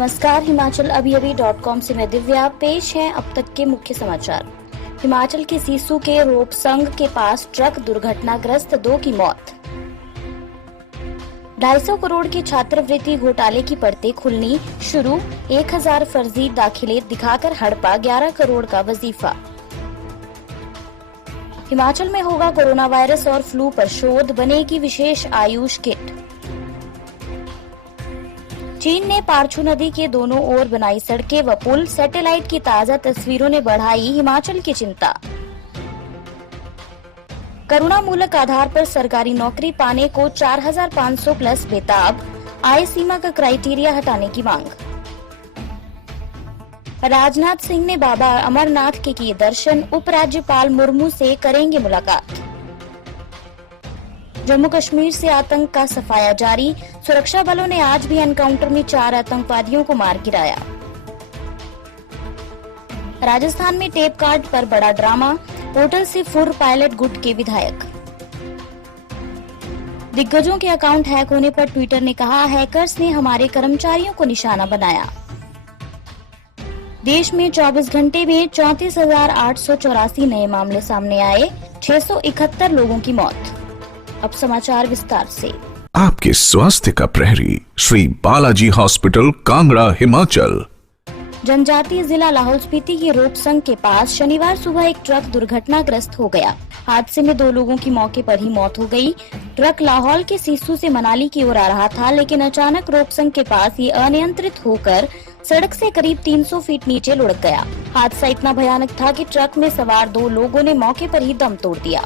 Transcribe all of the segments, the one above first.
नमस्कार, हिमाचल अभी-अभी.com से मैं दिव्या। पेश हैं अब तक के मुख्य समाचार। हिमाचल के सीसू के रोपसंग के पास ट्रक दुर्घटनाग्रस्त, 2 की मौत। 250 करोड़ के छात्रवृत्ति घोटाले की परतें खुलनी शुरू, 1000 फर्जी दाखिले दिखाकर हड़पा 11 करोड़ का वजीफा। हिमाचल में होगा कोरोना वायरस और फ्लू पर शोध, बनेगी विशेष आयुष किट। चीन ने पारछू नदी के दोनों ओर बनाई सड़कें व पुल, सैटेलाइट की ताजा तस्वीरों ने बढ़ाई हिमाचल की चिंता। करुणामूलक आधार पर सरकारी नौकरी पाने को 4500 प्लस बेताब, आय सीमा का क्राइटेरिया हटाने की मांग। राजनाथ सिंह ने बाबा अमरनाथ के किए दर्शन, उपराज्यपाल मुर्मू से करेंगे मुलाकात। जम्मू कश्मीर से आतंक का सफाया जारी, सुरक्षा बलों ने आज भी एनकाउंटर में 4 आतंकवादियों को मार गिराया। राजस्थान में टेप कार्ड पर बड़ा ड्रामा, पोर्टल से फुर पायलट गुट के विधायक। दिग्गजों के अकाउंट हैक होने पर ट्विटर ने कहा, हैकर्स ने हमारे कर्मचारियों को निशाना बनाया। देश में 24 घंटे में 34,884 नए मामले सामने आए, 671 लोगों की मौत। अब समाचार विस्तार से। आपके स्वास्थ्य का प्रहरी श्री बालाजी हॉस्पिटल, कांगड़ा, हिमाचल। जनजातीय जिला लाहौल स्पीति के रोपसंग के पास शनिवार सुबह एक ट्रक दुर्घटनाग्रस्त हो गया। हादसे में 2 लोगों की मौके पर ही मौत हो गई। ट्रक लाहौल के सीसू से मनाली की ओर आ रहा था, लेकिन अचानक रोपसंग के पास ये अनियंत्रित होकर सड़क से करीब 300 फीट नीचे लुढ़क गया। हादसा इतना भयानक था कि ट्रक में सवार 2 लोगों ने मौके पर ही दम तोड़ दिया।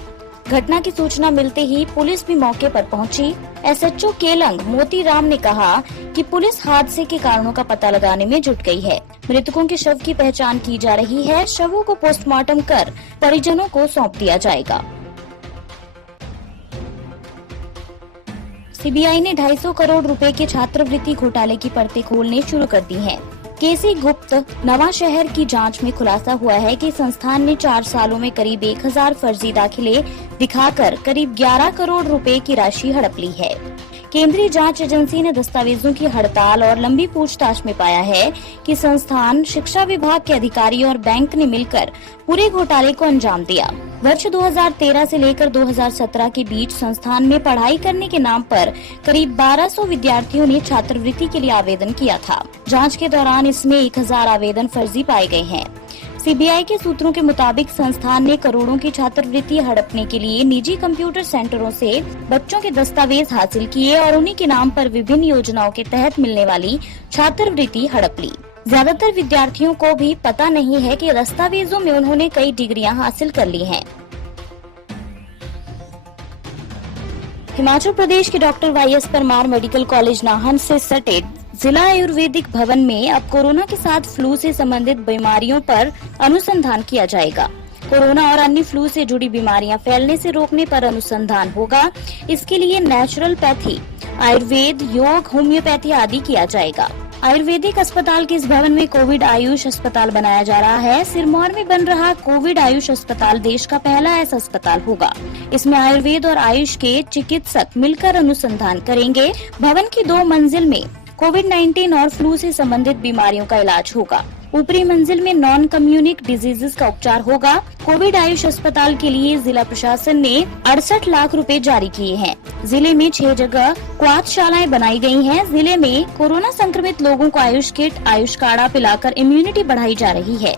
घटना की सूचना मिलते ही पुलिस भी मौके पर पहुंची। एसएचओ केलंग मोती राम ने कहा कि पुलिस हादसे के कारणों का पता लगाने में जुट गई है। मृतकों के शव की पहचान की जा रही है। शवों को पोस्टमार्टम कर परिजनों को सौंप दिया जाएगा। सीबीआई ने 250 करोड़ रुपए के छात्रवृत्ति घोटाले की परतें खोलने शुरू कर दी हैं। केसी गुप्त नवा शहर की जांच में खुलासा हुआ है कि संस्थान ने 4 सालों में करीब 1000 फर्जी दाखिले दिखाकर करीब 11 करोड़ रुपए की राशि हड़प ली है। केंद्रीय जांच एजेंसी ने दस्तावेजों की हड़ताल और लंबी पूछताछ में पाया है कि संस्थान, शिक्षा विभाग के अधिकारी और बैंक ने मिलकर पूरे घोटाले को अंजाम दिया। वर्ष 2013 से लेकर 2017 के बीच संस्थान में पढ़ाई करने के नाम पर करीब 1200 विद्यार्थियों ने छात्रवृत्ति के लिए आवेदन किया था। जांच के दौरान इसमें 1000 आवेदन फर्जी पाए गए हैं। सीबीआई के सूत्रों के मुताबिक संस्थान ने करोड़ों की छात्रवृत्ति हड़पने के लिए निजी कंप्यूटर सेंटरों से बच्चों के दस्तावेज हासिल किए और उन्हीं के नाम पर विभिन्न योजनाओं के तहत मिलने वाली छात्रवृत्ति हड़प ली। ज्यादातर विद्यार्थियों को भी पता नहीं है कि दस्तावेजों में उन्होंने कई डिग्रियां हासिल कर ली हैं। हिमाचल प्रदेश के doctor YS Parmar medical college Nahan से सटे जिला आयुर्वेदिक भवन में अब कोरोना के साथ फ्लू से संबंधित बीमारियों पर अनुसंधान किया जाएगा। कोरोना और अन्य फ्लू से जुड़ी बीमारियां फैलने से रोकने पर अनुसंधान होगा। इसके लिए नेचुरलपैथी, आयुर्वेद, योग, होम्योपैथी आदि किया जाएगा। आयुर्वेदिक अस्पताल के इस भवन में कोविड आयुष अस्पताल बनाया जा रहा है। सिरमौर में बन रहा कोविड आयुष अस्पताल देश का पहला ऐसा अस्पताल होगा। इसमें आयुर्वेद और आयुष के चिकित्सक मिलकर अनुसंधान करेंगे। भवन की 2 मंजिल में कोविड-19 और फ्लू से संबंधित बीमारियों का इलाज होगा। ऊपरी मंजिल में नॉन कम्युनिक डिजीजेस का उपचार होगा। कोविड आयुष अस्पताल के लिए जिला प्रशासन ने 68 लाख रुपए जारी किए हैं। जिले में 6 जगह क्वाथशालाएं बनाई गई हैं। जिले में कोरोना संक्रमित लोगों को आयुष किट, आयुष काढ़ा पिलाकर इम्यूनिटी बढ़ाई जा रही है।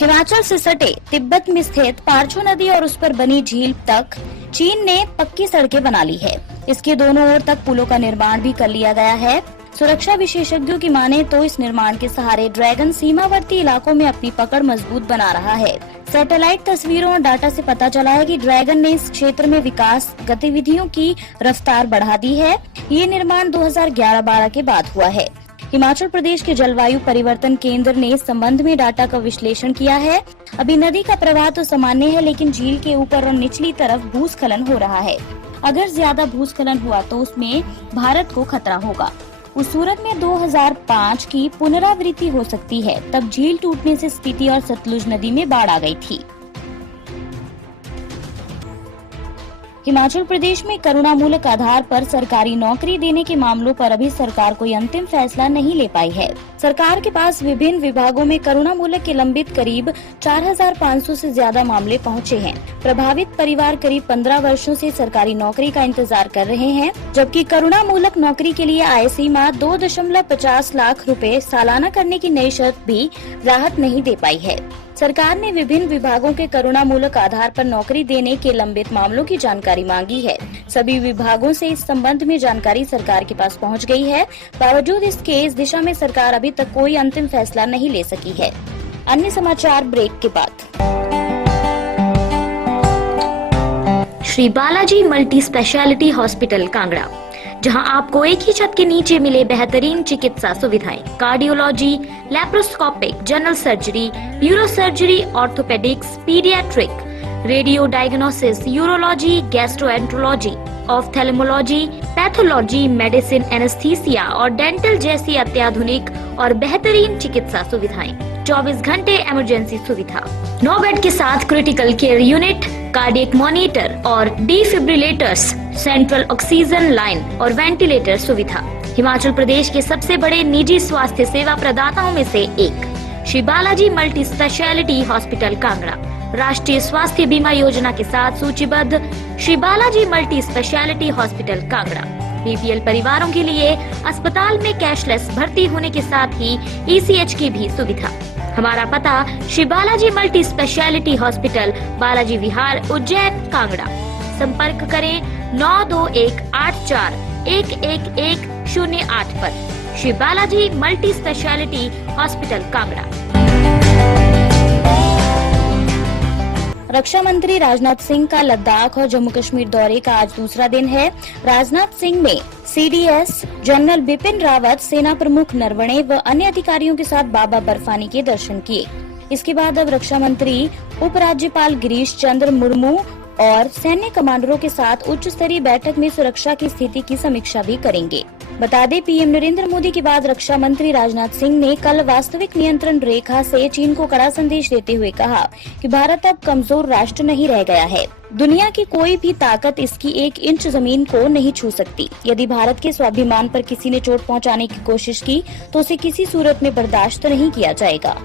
हिमाचल से सटे तिब्बत में स्थित पारछू नदी और उस पर बनी झील तक चीन ने पक्की सड़कें बना ली है। इसके दोनों ओर तक पुलों का निर्माण भी कर लिया गया है। सुरक्षा विशेषज्ञों की माने तो इस निर्माण के सहारे ड्रैगन सीमावर्ती इलाकों में अपनी पकड़ मजबूत बना रहा है। सैटेलाइट तस्वीरों और डाटा से पता चला है कि ड्रैगन ने इस क्षेत्र में विकास गतिविधियों की रफ्तार बढ़ा दी है। ये निर्माण 2011-12 के बाद हुआ है। हिमाचल प्रदेश के जलवायु परिवर्तन केंद्र ने इस संबंध में डाटा का विश्लेषण किया है। अभी नदी का प्रवाह तो सामान्य है, लेकिन झील के ऊपर और निचली तरफ भूस्खलन हो रहा है। अगर ज्यादा भूस्खलन हुआ तो उसमें भारत को खतरा होगा। उस सूरत में 2005 की पुनरावृत्ति हो सकती है। तब झील टूटने से स्पीति और सतलुज नदी में बाढ़ आ गई थी। हिमाचल प्रदेश में करुणामूलक आधार पर सरकारी नौकरी देने के मामलों पर अभी सरकार कोई अंतिम फैसला नहीं ले पाई है। सरकार के पास विभिन्न विभागों में करुणामूलक के लंबित करीब 4500 से ज्यादा मामले पहुंचे हैं। प्रभावित परिवार करीब 15 वर्षों से सरकारी नौकरी का इंतजार कर रहे हैं, जबकि करुणामूलक नौकरी के लिए आय सीमा 2.50 लाख रुपए सालाना करने की नई शर्त भी राहत नहीं दे पाई है। सरकार ने विभिन्न विभागों के करुणामूलक आधार पर नौकरी देने के लंबित मामलों की जानकारी मांगी है। सभी विभागों से इस संबंध में जानकारी सरकार के पास पहुंच गई है। बावजूद इसके इस दिशा में सरकार अभी तक कोई अंतिम फैसला नहीं ले सकी है। अन्य समाचार ब्रेक के बाद। Shri Balaji multi speciality hospital Kangra, जहां आपको एक ही छत के नीचे मिले बेहतरीन चिकित्सा सुविधाएं, cardiology, laparoscopic, general surgery, neuro surgery, orthopaedics, paediatric, radio diagnosis, urology, gastroenterology, ophthalmology, pathology, medicine, anaesthesia और डेंटल जैसी अत्याधुनिक और बेहतरीन चिकित्सा सुविधाएं, 24 घंटे इमरजेंसी सुविधा, 9 बेड के साथ critical care unit, cardiac monitor और डिफिब्रिलेटर्स, सेंट्रल ऑक्सीजन लाइन और वेंटिलेटर सुविधा। हिमाचल प्रदेश के सबसे बड़े निजी स्वास्थ्य सेवा प्रदाताओं में से एक Shri Balaji multi speciality hospital Kangra राष्ट्रीय स्वास्थ्य बीमा योजना के साथ सूचीबद्ध Shri Balaji multi speciality hospital Kangra BPL परिवारों के लिए अस्पताल में कैशलेस भर्ती होने के साथ ही ईसीएच की भी सुविधा। हमारा पता Shri Balaji multi speciality hospital, Balaji Vihar, Ujjain, Kangra. संपर्क करें 9218411108 पर। Shri Balaji multi speciality hospital Kangra. रक्षा मंत्री राजनाथ सिंह का लद्दाख और जम्मू कश्मीर दौरे का आज दूसरा दिन है। राजनाथ सिंह ने सीडीएस जनरल बिपिन रावत, सेना प्रमुख नरवणे व अन्य अधिकारियों के साथ बाबा बर्फानी के दर्शन किए। इसके बाद अब रक्षा मंत्री उपराज्यपाल गिरीश चंद्र मुर्मू और सैन्य कमांडरों के साथ उच्च स्तरीय बैठक में सुरक्षा की स्थिति की समीक्षा भी करेंगे। बता दें, पीएम नरेंद्र मोदी के बाद रक्षा मंत्री राजनाथ सिंह ने कल वास्तविक नियंत्रण रेखा से चीन को कड़ा संदेश देते हुए कहा कि भारत अब कमजोर राष्ट्र नहीं रह गया है। दुनिया की कोई भी ताकत इसकी 1 इंच जमीन को नहीं छू सकती। यदि भारत के स्वाभिमान पर किसी ने चोट पहुंचाने की कोशिश की तो उसे किसी सूरत में बर्दाश्त नहीं किया जाएगा।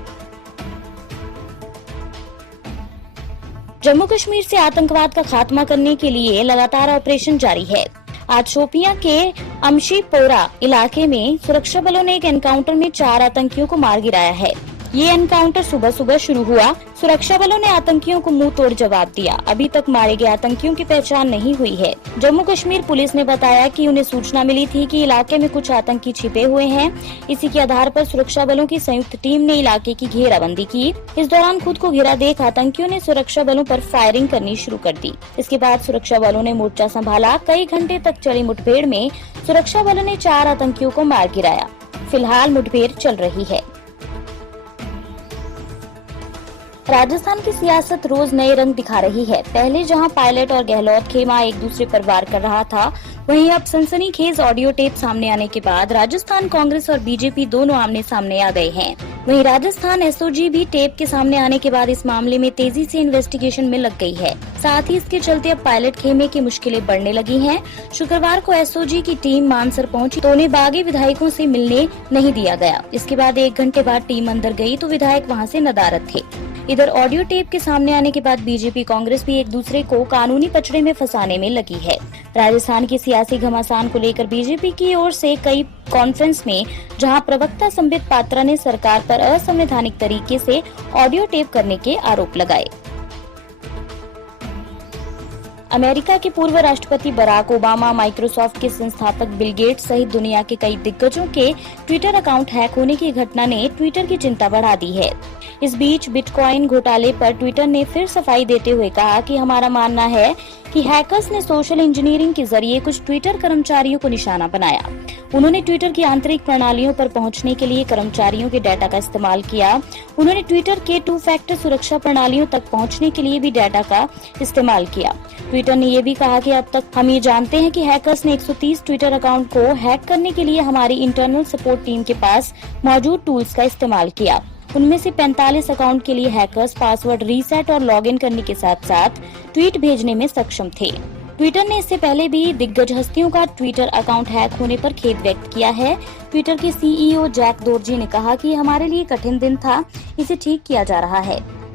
जम्मू कश्मीर से आतंकवाद का खात्मा करने के लिए लगातार ऑपरेशन जारी है। आज शोपियां के अमशीपोरा इलाके में सुरक्षा बलों ने एक एनकाउंटर में 4 आतंकियों को मार गिराया है। ये एनकाउंटर सुबह सुबह शुरू हुआ। सुरक्षा बलों ने आतंकियों को मुंह तोड़ जवाब दिया। अभी तक मारे गए आतंकियों की पहचान नहीं हुई है। जम्मू कश्मीर पुलिस ने बताया कि उन्हें सूचना मिली थी कि इलाके में कुछ आतंकी छिपे हुए हैं। इसी के आधार पर सुरक्षा बलों की संयुक्त टीम ने इलाके की घेराबंदी की। इस दौरान खुद को घिरा देख आतंकियों ने सुरक्षा बलों पर फायरिंग करनी शुरू कर दी। इसके बाद सुरक्षा बलों ने मोर्चा संभाला। कई घंटे तक चली मुठभेड़ में सुरक्षा बलों ने 4 आतंकियों को मार गिराया। फिलहाल मुठभेड़ चल रही है। राजस्थान की सियासत रोज नए रंग दिखा रही है। पहले जहां पायलट और गहलोत खेमा एक दूसरे पर वार कर रहा था, वहीं अब सनसनीखेज ऑडियो टेप सामने आने के बाद राजस्थान कांग्रेस और बीजेपी दोनों आमने सामने आ गए हैं। वहीं राजस्थान एसओजी भी टेप के सामने आने के बाद इस मामले में तेजी से इन्वेस्टिगेशन में लग गई है। साथ ही इसके चलते अब पायलट खेमे की मुश्किलें बढ़ने लगी हैं। शुक्रवार को एसओजी की टीम मानसर पहुंची तो उन्हें बागी विधायकों से मिलने नहीं दिया गया। इसके बाद 1 घंटे बाद टीम अंदर गई तो विधायक वहां से नदारद थे। इधर ऑडियो टेप के सामने आने के बाद बीजेपी कांग्रेस भी एक दूसरे को कानूनी पचड़े में फंसाने में लगी है। राजस्थान की सियासी घमासान को लेकर बीजेपी की ओर से कई कॉन्फ्रेंस में जहां प्रवक्ता संबित पात्रा ने सरकार पर असंवैधानिक तरीके से ऑडियो टेप करने के आरोप लगाए। अमेरिका के पूर्व राष्ट्रपति बराक ओबामा, माइक्रोसॉफ्ट के संस्थापक बिल गेट्स सहित दुनिया के कई दिग्गजों के ट्विटर अकाउंट हैक होने की घटना ने ट्विटर की चिंता बढ़ा दी है। इस बीच बिटकॉइन घोटाले पर ट्विटर ने फिर सफाई देते हुए कहा कि हमारा मानना है कि हैकर्स ने सोशल इंजीनियरिंग के जरिए कुछ ट्विटर कर्मचारियों को निशाना बनाया। उन्होंने ट्विटर की आंतरिक प्रणालियों पर पहुंचने के लिए कर्मचारियों के डाटा का इस्तेमाल किया। उन्होंने ट्विटर के 2 फैक्टर सुरक्षा प्रणालियों तक पहुंचने के लिए भी डाटा का इस्तेमाल किया। ट्विटर ने ये भी कहा कि अब तक हम ये जानते हैं कि हैकर्स ने 130 ट्विटर अकाउंट को हैक करने के लिए हमारी इंटरनल सपोर्ट टीम के पास मौजूद टूल्स का इस्तेमाल किया। उनमें से 45 अकाउंट के लिए हैकर्स पासवर्ड रीसेट और लॉगिन करने के साथ साथ ट्वीट भेजने में सक्षम थे। ट्विटर ने इससे पहले भी दिग्गज हस्तियों का ट्विटर अकाउंट हैक होने पर खेद व्यक्त किया है। ट्विटर के सीईओ जैक डोरजी ने कहा कि हमारे लिए कठिन दिन था, इसे ठीक किया जा रहा है।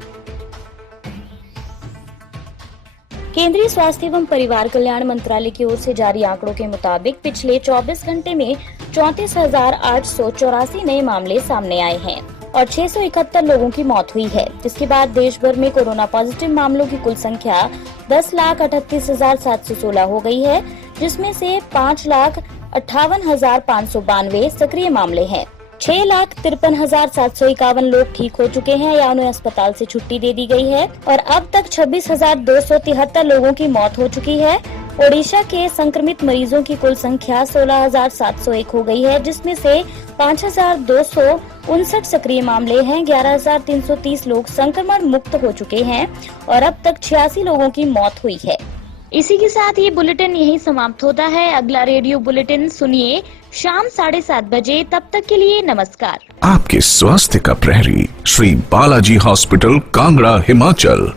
केंद्रीय स्वास्थ्य एवं परिवार कल्याण मंत्रालय की ओर से जारी आंकड़ों के मुताबिक पिछले 24 घंटे में 34,884 नए मामले सामने आए हैं और 671 लोगों की मौत हुई है, जिसके बाद देश भर में कोरोना पॉजिटिव मामलों की कुल संख्या 10,38,716 हो गई है, जिसमें से 5,58,592 सक्रिय मामले हैं। 6,53,751 लोग ठीक हो चुके हैं या उन्हें अस्पताल से छुट्टी दे दी गई है और अब तक 26,273 लोगों की मौत हो चुकी है। ओडिशा के संक्रमित मरीजों की कुल संख्या 16,701 हो गई है, जिसमें से 5,259 सक्रिय मामले हैं। 11,330 लोग संक्रमण मुक्त हो चुके हैं और अब तक 86 लोगों की मौत हुई है। इसी के साथ ये बुलेटिन यहीं समाप्त होता है। अगला रेडियो बुलेटिन सुनिए शाम 7:30 बजे। तब तक के लिए नमस्कार। आपके स्वास्थ्य का प्रहरी श्री बालाजी हॉस्पिटल, कांगड़ा, हिमाचल।